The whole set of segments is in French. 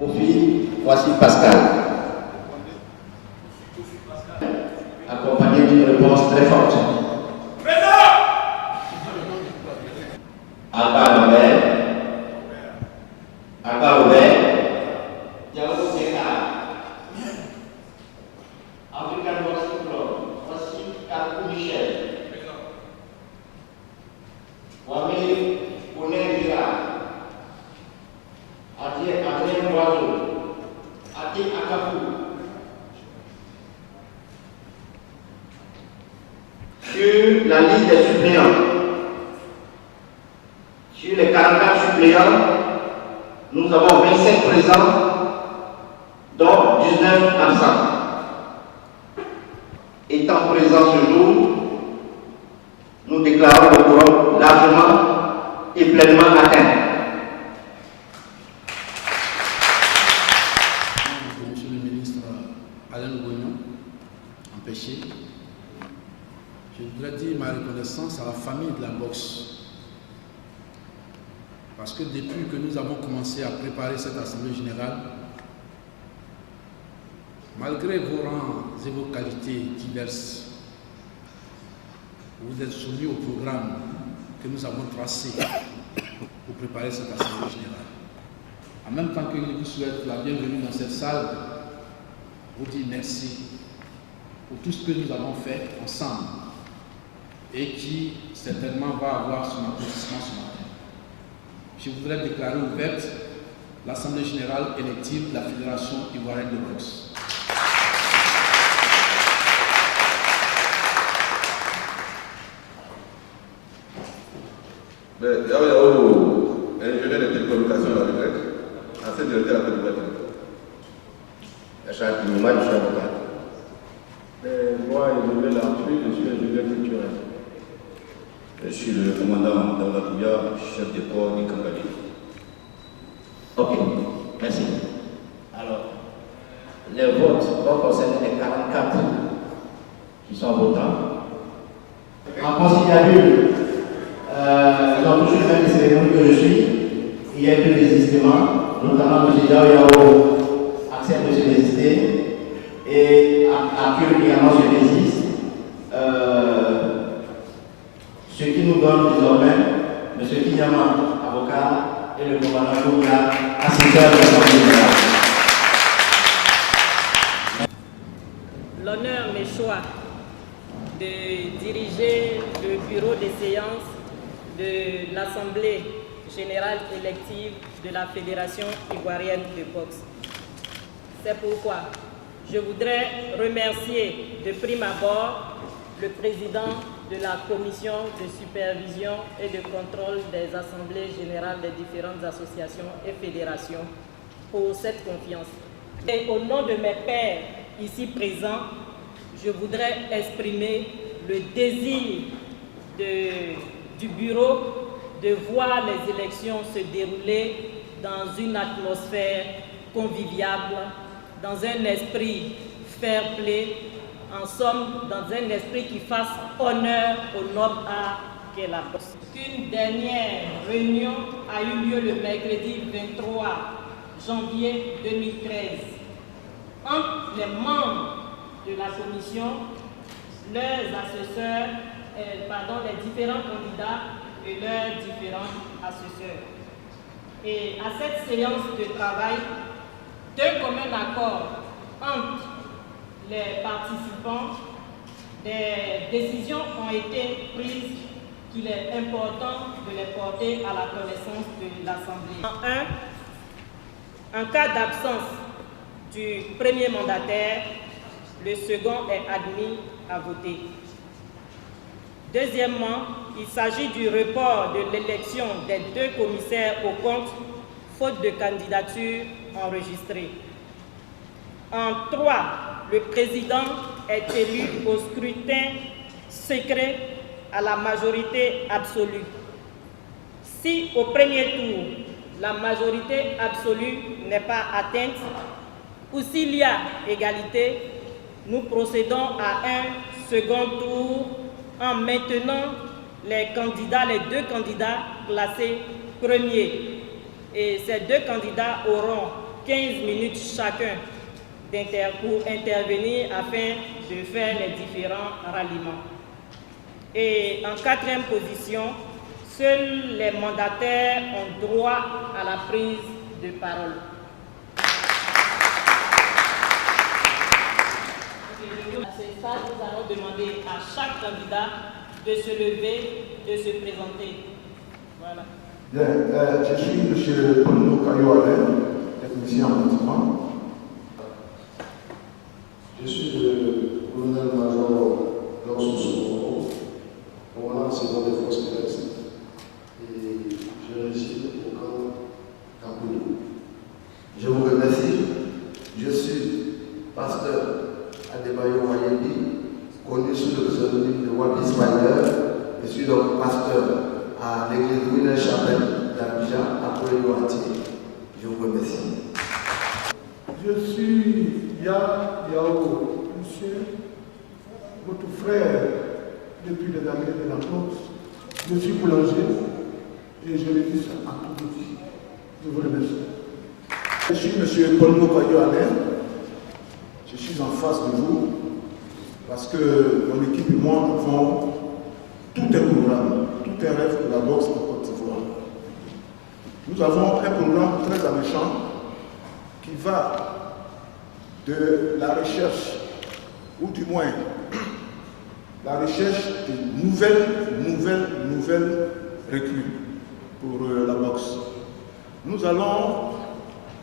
Kofi, voici Pascal. Accompagné d'une réponse très forte. Alba Robert. Alba Robert. Diallo Dekar. African Boxing Club. Voici Kakou Michel. Wamé Ounedira. Adrien Loiseau. Ati Akafou. Sur la liste des suppléants, sur les 44 suppléants, nous avons 27 présents, dont 19 absents. Étant présents ce jour, nous déclarons le quorum largement et pleinement atteint. Monsieur le ministre Alain Gognon, empêché. Je voudrais dire ma reconnaissance à la famille de la boxe. Parce que depuis que nous avons commencé à préparer cette assemblée générale, malgré vos rangs et vos qualités diverses, vous êtes soumis au programme que nous avons tracé pour préparer cette assemblée générale. En même temps que je vous souhaite la bienvenue dans cette salle, je vous dis merci pour tout ce que nous avons fait ensemble et qui certainement va avoir son accomplissement ce matin. Je voudrais déclarer ouverte l'Assemblée générale élective de la Fédération ivoirienne de boxe. Ingénieur de télécommunications à la retraite, ancien directeur de la Côte d'Ivoire. Je suis avocat. Moi, je suis ingénieur culturel. Je suis le commandant Daouda Touya, chef de corps du Kankali. Ok, merci. Alors, les votes vont concerner les 44 qui sont votants. En considérable, dans tous les mêmes cérémonies que je suis, il y a eu des désistements, notamment M. Diao accepte de se désister et Akul également se désiste. Ce qui nous donne désormais M. Kinyama, avocat, et le commandant Touya, assistant de l'Assemblée générale. L'honneur m'est choix de diriger le bureau des séances de l'Assemblée générale élective de la Fédération ivoirienne de boxe. C'est pourquoi je voudrais remercier de prime abord le président de la commission de supervision et de contrôle des assemblées générales des différentes associations et fédérations pour cette confiance. Et au nom de mes pairs ici présents, je voudrais exprimer le désir du bureau de voir les élections se dérouler dans une atmosphère conviviale, dans un esprit fair play, en somme, dans un esprit qui fasse honneur au noble art qu'est la boxe. Une dernière réunion a eu lieu le mercredi 23 janvier 2013 entre les membres de la commission, leurs assesseurs, les différents candidats et leurs différents assesseurs. Et à cette séance de travail, d'un commun accord entre les participants, des décisions ont été prises qu'il est important de les porter à la connaissance de l'Assemblée. En cas d'absence du premier mandataire, le second est admis à voter. Deuxièmement, il s'agit du report de l'élection des deux commissaires au compte, faute de candidature enregistrée. En 3, le président est élu au scrutin secret à la majorité absolue. Si au premier tour, la majorité absolue n'est pas atteinte, ou s'il y a égalité, nous procédons à un second tour en maintenant les deux candidats classés premiers. Et ces deux candidats auront 15 minutes chacun pour intervenir afin de faire les différents ralliements. Et en quatrième position, seuls les mandataires ont droit à la prise de parole. À ce stade, nous allons demander à chaque candidat de se lever, de se présenter. Voilà. Bien, je suis M. Paul Caillou-Alain, technicien en bâtiment. Je suis le colonel-major Lorsou, commandant second des forces terrestres, et je réside au camp Capoulou. Je vous remercie. Je suis pasteur Adebayo Wayebi, connu sous le pseudonyme de Wabi Spider. Je suis donc pasteur à l'église Winner Chapelle d'Abidjan, à Poulet-Louati. Je vous remercie. Je suis Yao, monsieur, votre frère depuis les années de la Corse. Je suis boulanger et je le dis à tout le monde. Je vous remercie. Je suis M. Paul Caillou-Alain. Je suis en face de vous parce que mon équipe et moi avons tout un programme, tout un rêve de la boxe en Côte d'Ivoire. Nous avons un programme très alléchant qui va de la recherche, ou du moins la recherche de nouvelles recrues pour la boxe. Nous allons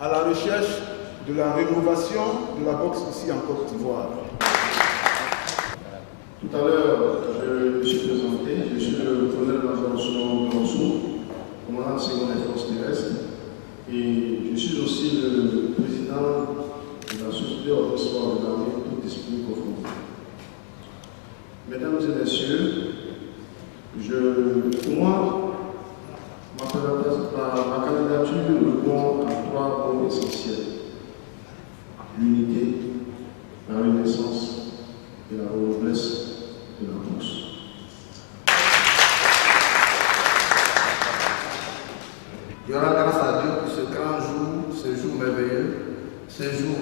à la recherche de la rénovation de la boxe ici en Côte d'Ivoire. Tout à l'heure, je me suis présenté. Je suis le colonel-major Lorsou, commandant second des forces terrestres. Et je suis aussi le président de la Société au sport de l'armée, tout discipline confondue. Mesdames et messieurs, pour moi, ma candidature répond à trois points essentiels. L'unité, la renaissance et la noblesse de la bourse. Il y aura grâce à Dieu pour ce grand jour, ce jour merveilleux, ce jour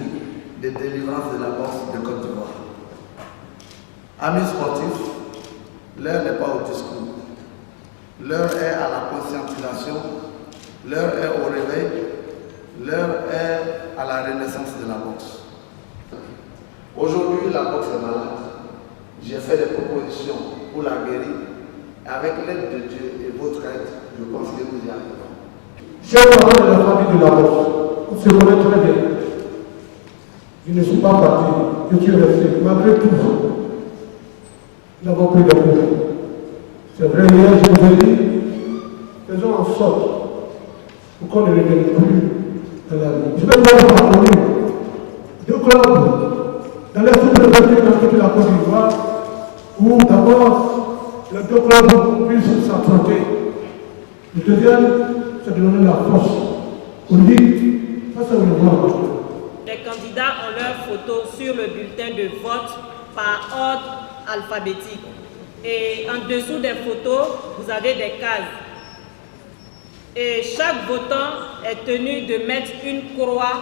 de délivrance de la bourse de Côte d'Ivoire. Amis sportifs, l'heure n'est pas au discours. L'heure est à la conscientisation, l'heure est au réveil, l'heure est à la renaissance de la boxe. Aujourd'hui, la boxe est malade. J'ai fait des propositions pour la guérir. Avec l'aide de Dieu et votre aide, je pense que nous y arriverons. Chers parents de la famille de la boxe, vous se connaissez très bien. Je ne suis pas parti, je suis resté. Malgré tout, nous avons pris des coups. C'est vrai, hier, je vous ai dit, faisons en sorte pour qu'on ne revienne plus dans la vie. Je vais vous parcourir deux clubs dans les sous-préfectures dans toute la Côte d'Ivoire, où d'abord les deux clubs puissent s'affronter. Le deuxième, c'est de donner la force. On dit, ça c'est une voie. Les candidats ont leurs photos sur le bulletin de vote par ordre alphabétique. Et en dessous des photos, vous avez des cases. Et chaque votant est tenu de mettre une croix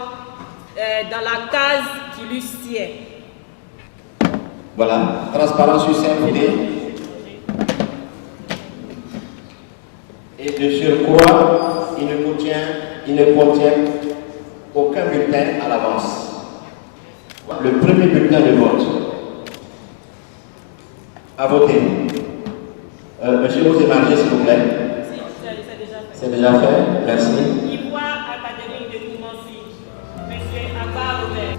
dans la case qui lui sied. Voilà, transparent sur 5 côtés. Et de surcroît, il ne contient aucun bulletin à l'avance. Le premier bulletin de vote. À voter. Monsieur Rosémargé, s'il vous plaît. Si, c'est déjà fait. C'est déjà fait, merci. Ivoire académique de Koumansi, monsieur Abba Robert.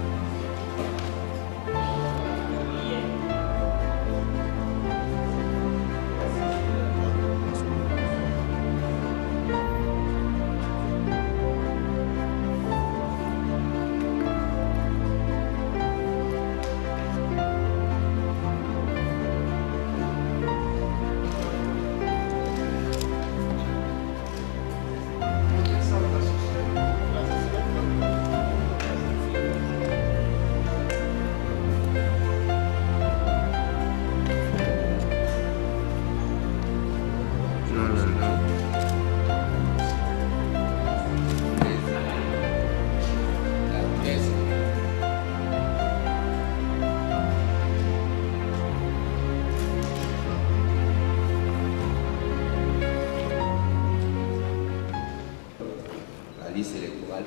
liste électorale.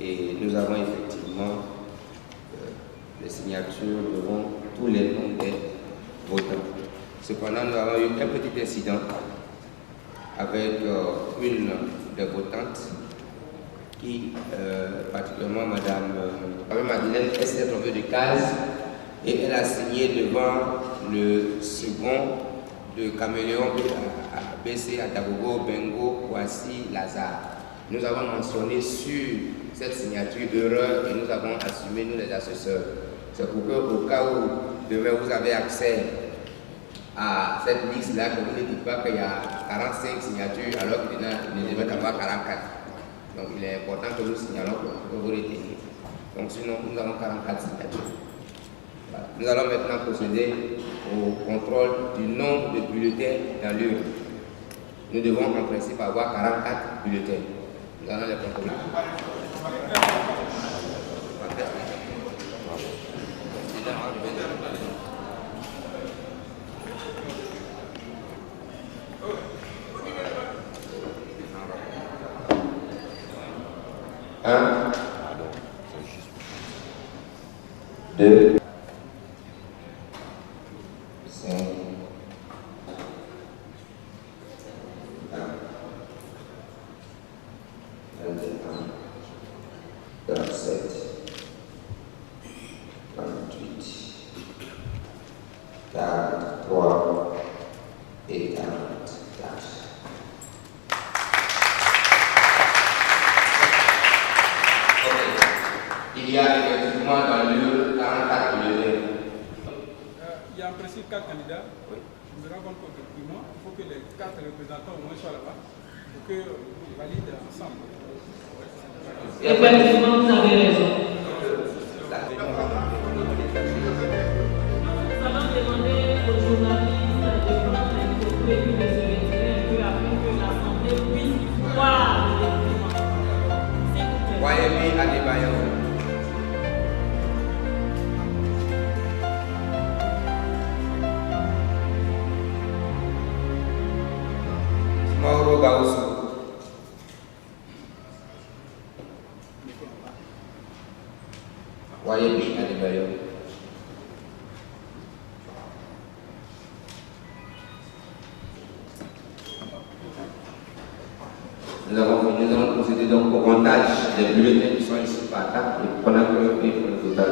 Et nous avons effectivement les signatures devant tous les noms des votants. Cependant, nous avons eu un petit incident avec une des votantes qui, particulièrement Madame Madeleine, elle s'est trompée de case et elle a signé devant le second de Caméléon BC à Dagogo, Bengo, Kwasi, Lazare. Nous avons mentionné sur cette signature erreur et nous avons assumé, nous les assesseurs. C'est pour que, au cas où demain vous avez accès à cette liste-là, que vous ne dites pas qu'il y a 45 signatures alors qu'il ne devait avoir 44. Donc il est important que nous signalons que vous reteniez. Donc sinon, nous avons 44 signatures. Voilà. Nous allons maintenant procéder au contrôle du nombre de bulletins dans l'urne. Nous devons en principe avoir 44 bulletins. Nous allons les contrôler. Un, deux, 5, 27, 28, 43 et 44. Il y a effectivement dans le 44 bulletins. Il y a en principe 4 candidats. Oui. Je me rends compte qu'effectivement, il faut que les 4 représentants au moins soient là-bas pour qu'ils valident ensemble. Effectivement, vous avez raison. Nous allons demander aux journalistes de prendre les photos et puis de se retirer un peu afin que l'Assemblée puisse voir le document. S'il vous plaît. Voyez-moi à Débaillon. Mauro Gausso. Voyez-moi à Débaillon. Nous allons procéder donc au comptage des bulletins qui sont ici par table et pendant que nous payons le total.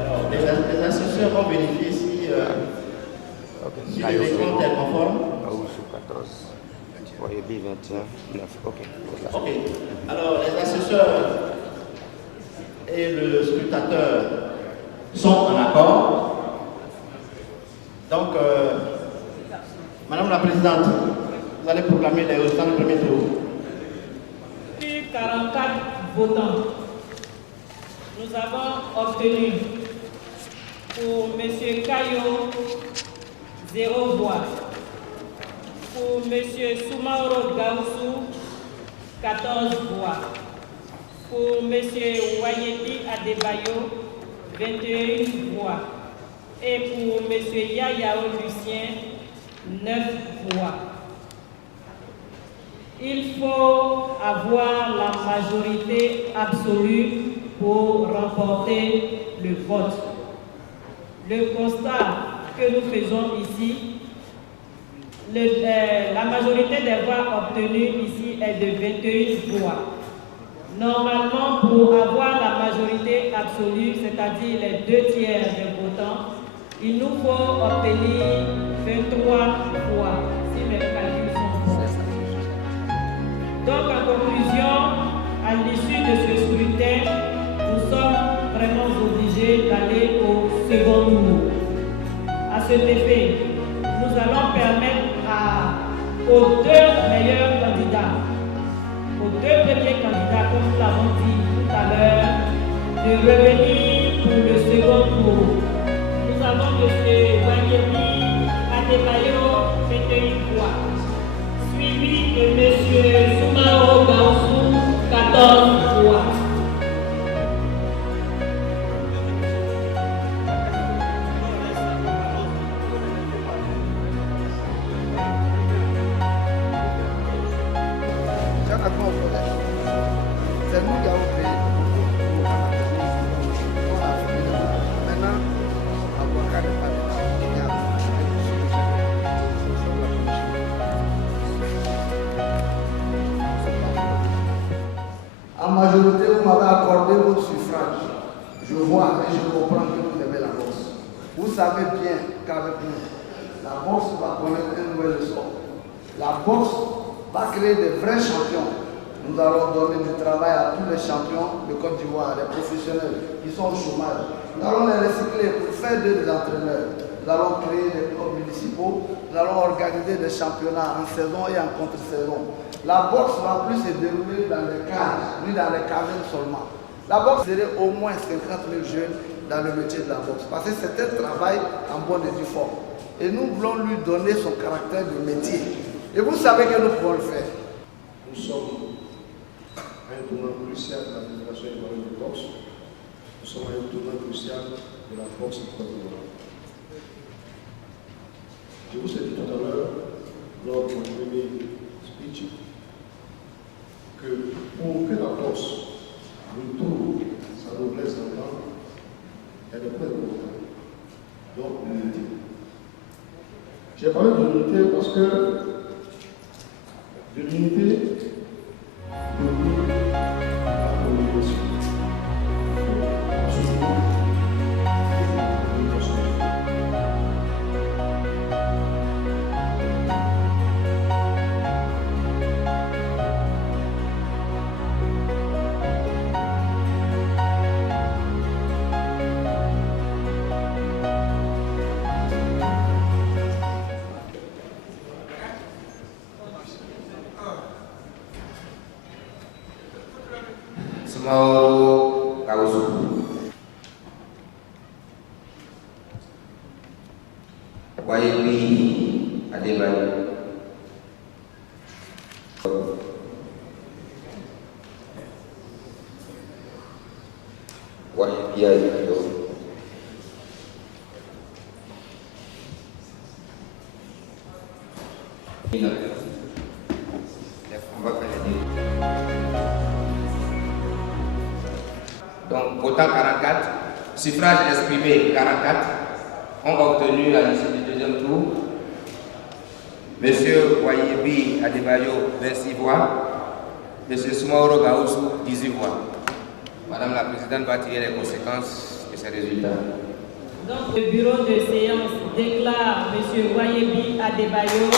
Alors, les assesseurs vont vérifier si le décompte est conforme. 14. Voyez B 21, 9. Ok. Ok. Alors, les assesseurs et le scrutateur sont en accord. Donc, Madame la Présidente, vous allez proclamer les résultats du premier tour. 44 votants. Nous avons obtenu pour M. Caillot 0 voix. Pour M. Soumaoro Gaussou, 14 voix. Pour M. Wayeti Adebayo, 21 voix. Et pour M. Yayao Lucien, 9 voix. Il faut avoir la majorité absolue pour remporter le vote. Le constat que nous faisons ici, la majorité des voix obtenues ici est de 21 voix. Normalement, pour avoir la majorité absolue, c'est-à-dire les 2 tiers des votants, il nous faut obtenir 23 voix, si mes calculs sont bons. Donc, en conclusion, à l'issue de ce scrutin, nous sommes vraiment obligés d'aller au second tour. À cet effet, nous allons permettre aux 2 meilleurs candidats, aux 2 premiers candidats, comme nous l'avons dit tout à l'heure, de revenir pour le second tour. Nous avons M. Wayemi Adebayo, 21 voix, suivi de M. Soumao Gaussou, 14 voix. savez bien qu'avec nous, la boxe va connaître un nouvel essor. La boxe va créer des vrais champions. Nous allons donner du travail à tous les champions de Côte d'Ivoire, les professionnels qui sont au chômage. Nous allons les recycler pour faire des entraîneurs. Nous allons créer des clubs municipaux. Nous allons organiser des championnats en saison et en contre-saison. La boxe va plus se dérouler dans les cages, ni dans les cavernes seulement. La boxe serait au moins 50 000 jeunes dans le métier de la boxe. Parce que c'est un travail en bonne et due forme. Et nous voulons lui donner son caractère de métier. Et vous savez que nous pouvons le faire. Nous sommes à un tournant crucial de la Fédération ivoirienne de boxe. Nous sommes à un tournant crucial de la boxe de Côte d'Ivoire. Je vous ai dit tout à l'heure, lors de mon premier speech, que pour que la boxe retrouve sa noblesse d'antan, elle est très importante. Donc, l'unité. J'ai parlé de l'unité parce que de l'unité de la communication. Sumaoro Kausu. YB Adebayo. YB Adebayo. Donc, votant 44, suffrage exprimé 44, ont obtenu la liste du deuxième tour. Monsieur Wayebi Adebayo, 26 voix. Monsieur Sumaoro Gaoussou, 18 voix. Madame la Présidente va tirer les conséquences de ces résultats. Donc, le bureau de séance déclare M. Wayebi Adebayo.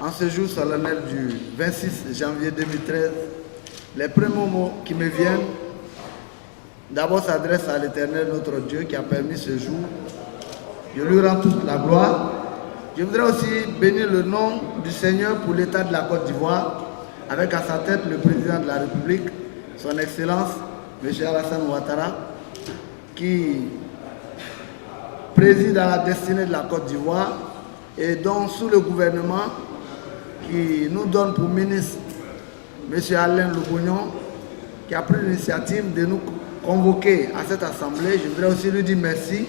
En ce jour solennel du 26 janvier 2013, les premiers mots qui me viennent d'abord s'adressent à l'Éternel, notre Dieu, qui a permis ce jour. Je lui rends toute la gloire. Je voudrais aussi bénir le nom du Seigneur pour l'État de la Côte d'Ivoire, avec à sa tête le président de la République, son Excellence, M. Alassane Ouattara, qui préside à la destinée de la Côte d'Ivoire et dont sous le gouvernement qui nous donne pour ministre M. Alain Loubognon, qui a pris l'initiative de nous convoquer à cette assemblée. Je voudrais aussi lui dire merci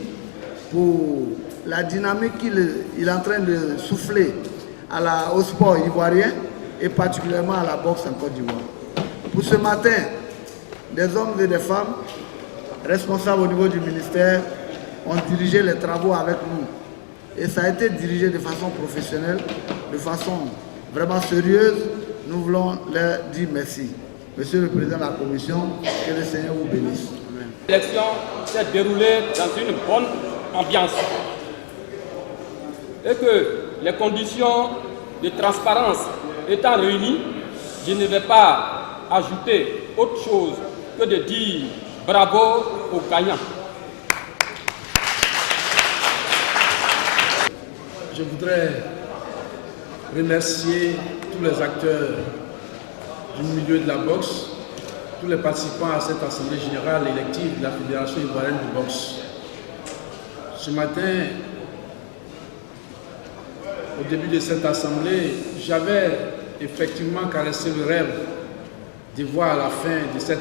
pour la dynamique qu'il est en train de souffler au sport ivoirien et particulièrement à la boxe en Côte d'Ivoire. Pour ce matin, des hommes et des femmes responsables au niveau du ministère ont dirigé les travaux avec nous. Et ça a été dirigé de façon professionnelle, de façon vraiment sérieuse. Nous voulons leur dire merci. Monsieur le Président de la Commission, que le Seigneur vous bénisse. L'élection s'est déroulée dans une bonne ambiance et que les conditions de transparence étant réunies, je ne vais pas ajouter autre chose que de dire bravo aux gagnants. Je voudrais remercier tous les acteurs du milieu de la boxe, tous les participants à cette Assemblée générale élective de la Fédération ivoirienne de boxe. Ce matin, au début de cette assemblée, j'avais effectivement caressé le rêve de voir à la fin de cette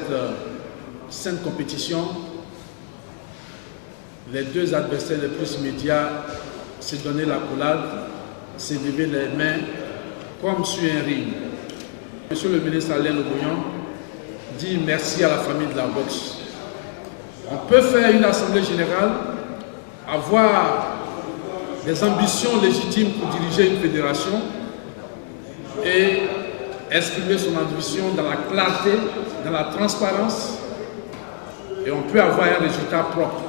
sainte compétition les deux adversaires les plus immédiats se donner la collade, se lever les mains comme sur un ring. Monsieur le ministre Alain Leboyon dit merci à la famille de la boxe. On peut faire une assemblée générale, avoir des ambitions légitimes pour diriger une fédération et exprimer son ambition dans la clarté, dans la transparence, et on peut avoir un résultat propre.